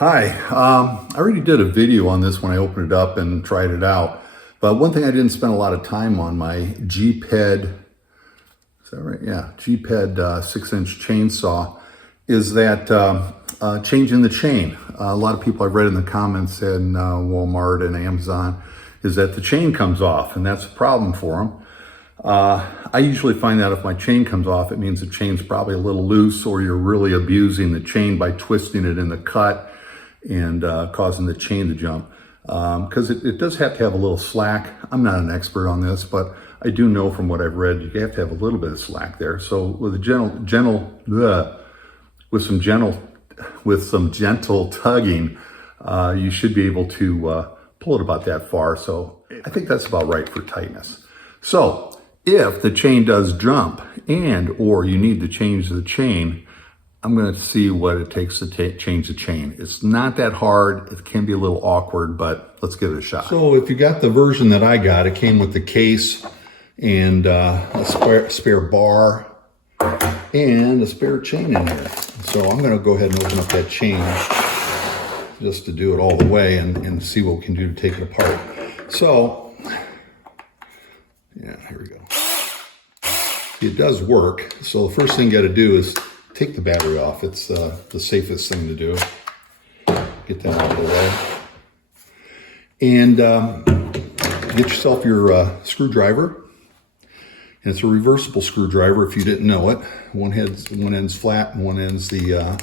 Hi, I already did a video on this when I opened it up and tried it out. But one thing I didn't spend a lot of time on, my GPED, is that right? Yeah, GPED 6-inch chainsaw, is that changing the chain. A lot of people I've read in the comments in Walmart and Amazon is that the chain comes off, and that's a problem for them. I usually find that if my chain comes off, it means the chain's probably a little loose, or you're really abusing the chain by twisting it in the cut and causing the chain to jump. Because it does have to have a little slack. I'm not an expert on this, but I do know from what I've read, you have to have a little bit of slack there. So with a with some gentle tugging, you should be able to pull it about that far. So I think that's about right for tightness. So if the chain does jump or you need to change the chain, I'm going to see what it takes to change the chain. It's not that hard. It can be a little awkward, but let's give it a shot. So if you got the version that I got, it came with the case and a spare bar and a spare chain in there. So I'm going to go ahead and open up that chain just to do it all the way and see what we can do to take it apart. So, yeah, here we go. It does work. So the first thing you got to do is take the battery off. It's the safest thing to do. Get that out of the way. And get yourself your screwdriver. And it's a reversible screwdriver if you didn't know it. One end's flat and one end's the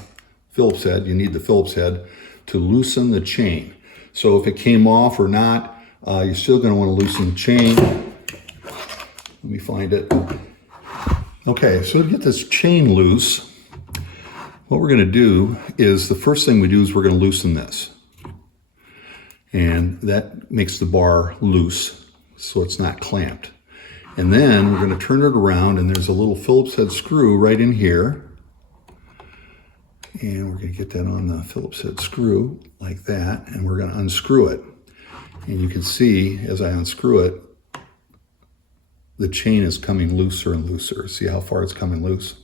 Phillips head. You need the Phillips head to loosen the chain. So if it came off or not, you're still going to want to loosen the chain. Let me find it. Okay, so to get this chain loose, what we're going to do is the first thing we do is we're going to loosen this. And that makes the bar loose so it's not clamped. And then we're going to turn it around, and there's a little Phillips head screw right in here. And we're going to get that on the Phillips head screw like that, and we're going to unscrew it. And you can see as I unscrew it, the chain is coming looser and looser. See how far it's coming loose?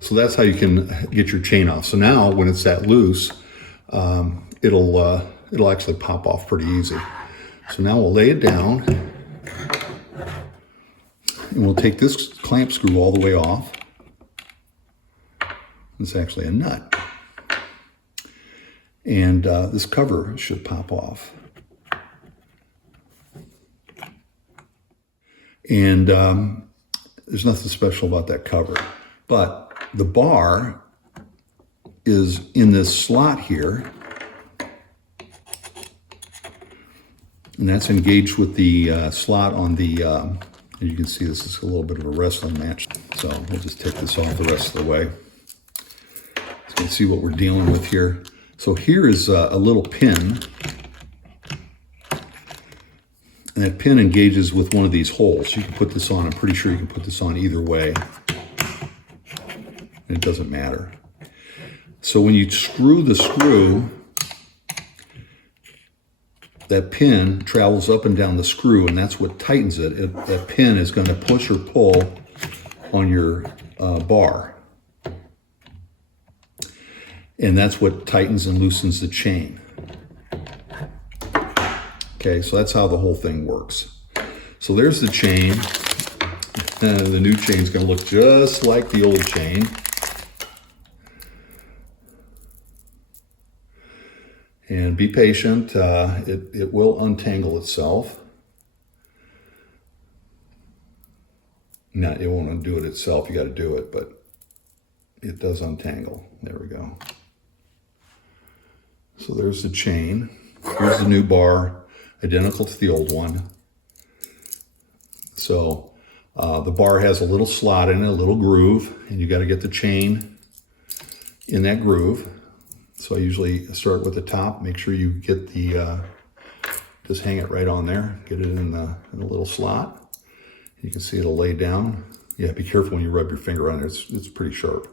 So that's how you can get your chain off. So now when it's that loose, it'll actually pop off pretty easy. So now we'll lay it down and we'll take this clamp screw all the way off. It's actually a nut. And this cover should pop off. And there's nothing special about that cover. But the bar is in this slot here. And that's engaged with the slot on the, as you can see, this is a little bit of a wrestling match. So we'll just take this off the rest of the way. So you can see what we're dealing with here. So here is a little pin. And that pin engages with one of these holes. You can put this on, I'm pretty sure you can put this on either way. It doesn't matter. So when you screw the screw, that pin travels up and down the screw, and that's what tightens it. That pin is going to push or pull on your bar. And that's what tightens and loosens the chain. Okay, so that's how the whole thing works. So there's the chain. The new chain's going to look just like the old chain. And be patient. It will untangle itself. No, it won't undo it itself. You got to do it, but it does untangle. There we go. So there's the chain. Here's the new bar. Identical to the old one. So the bar has a little slot in it, a little groove, and you got to get the chain in that groove. So I usually start with the top, make sure you get the, just hang it right on there, get it in the little slot. You can see it'll lay down. Yeah, be careful when you rub your finger on it, it's pretty sharp.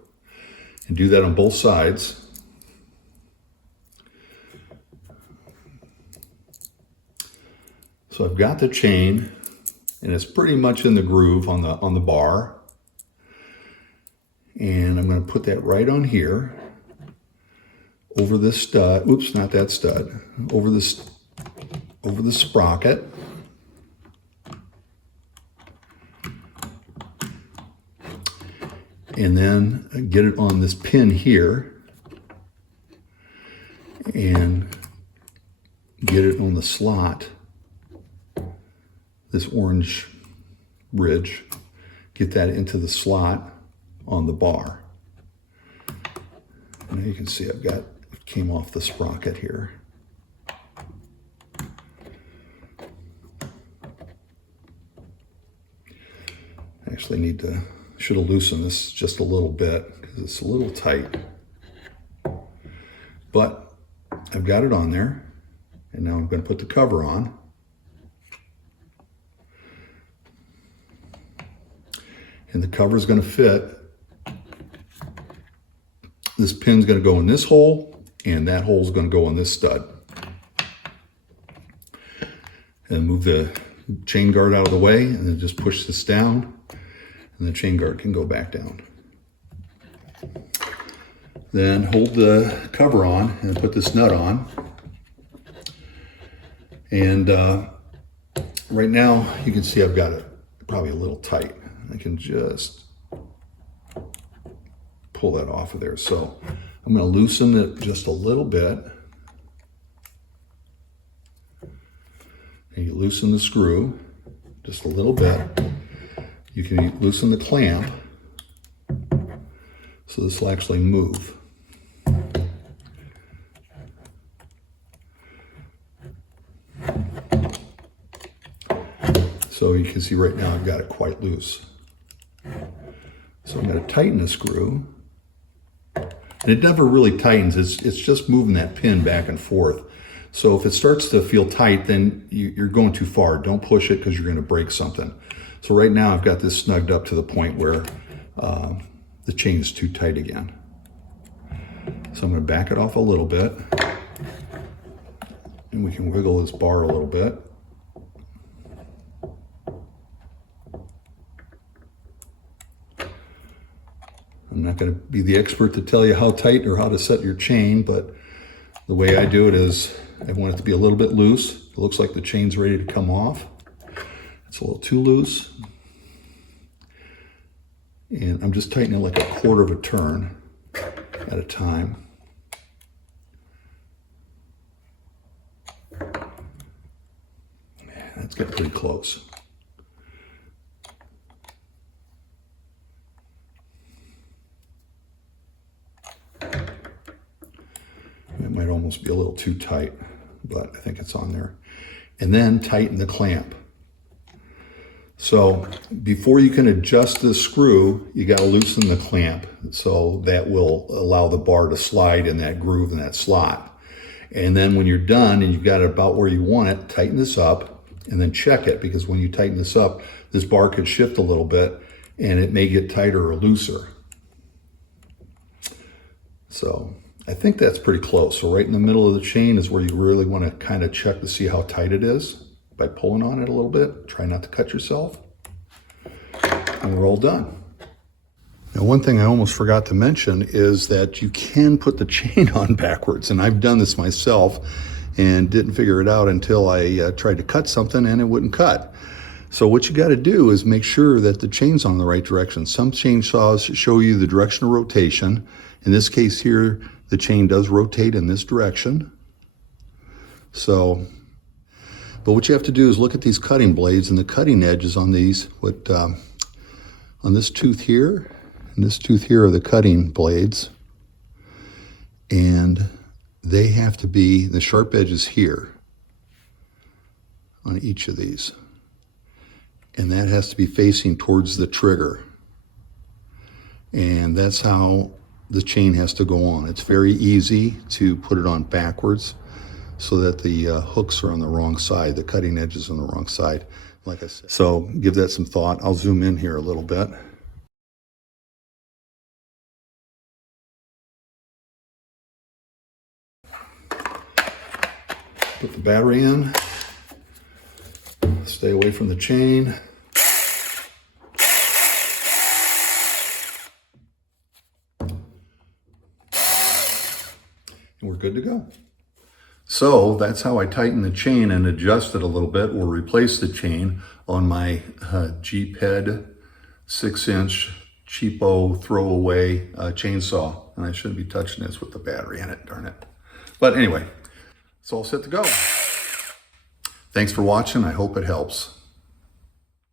And do that on both sides. So I've got the chain, and it's pretty much in the groove on the bar. And I'm going to put that right on here. over this stud, oops, not that stud, over the sprocket. And then get it on this pin here and get it on the slot, this orange ridge, get that into the slot on the bar. Now you can see it came off the sprocket here. I actually should have loosened this just a little bit because it's a little tight. But I've got it on there, and now I'm going to put the cover on. And the cover is going to fit. This pin's going to go in this hole, and that hole is going to go in this stud. And move the chain guard out of the way, and then just push this down, and the chain guard can go back down. Then hold the cover on and put this nut on. And right now you can see I've got it probably a little tight. I can just pull that off of there. So I'm going to loosen it just a little bit. And you loosen the screw just a little bit. You can loosen the clamp so this will actually move. So you can see right now I've got it quite loose. So I'm going to tighten the screw. And it never really tightens, it's just moving that pin back and forth. So if it starts to feel tight, then you're going too far. Don't push it because you're going to break something. So right now I've got this snugged up to the point where the chain is too tight again. So I'm going to back it off a little bit. And we can wiggle this bar a little bit. I'm not going to be the expert to tell you how tight or how to set your chain, but the way I do it is I want it to be a little bit loose. It looks like the chain's ready to come off. It's a little too loose. And I'm just tightening it like a quarter of a turn at a time. That's getting pretty close. It might almost be a little too tight, but I think it's on there. And then tighten the clamp. So before you can adjust the screw, you got to loosen the clamp. So that will allow the bar to slide in that groove in that slot. And then when you're done and you've got it about where you want it, tighten this up and then check it, because when you tighten this up, this bar could shift a little bit and it may get tighter or looser. So I think that's pretty close. So right in the middle of the chain is where you really want to kind of check to see how tight it is by pulling on it a little bit. Try not to cut yourself. And we're all done. Now, one thing I almost forgot to mention is that you can put the chain on backwards. And I've done this myself and didn't figure it out until I tried to cut something and it wouldn't cut. So what you got to do is make sure that the chain's on the right direction. Some chainsaws show you the direction of rotation. In this case here, the chain does rotate in this direction. So, but what you have to do is look at these cutting blades and the cutting edges on these. On this tooth here and this tooth here are the cutting blades, and they have to be, the sharp edges here on each of these, and that has to be facing towards the trigger, and that's how the chain has to go on. It's very easy to put it on backwards so that the hooks are on the wrong side, the cutting edges on the wrong side, like I said. So give that some thought. I'll zoom in here a little bit. Put the battery in. Stay away from the chain. And good to go. So that's how I tighten the chain and adjust it a little bit, or replace the chain on my GPED 6-inch cheapo throwaway chainsaw. And I shouldn't be touching this with the battery in it, darn it. But anyway, it's all set to go. Thanks for watching. I hope it helps.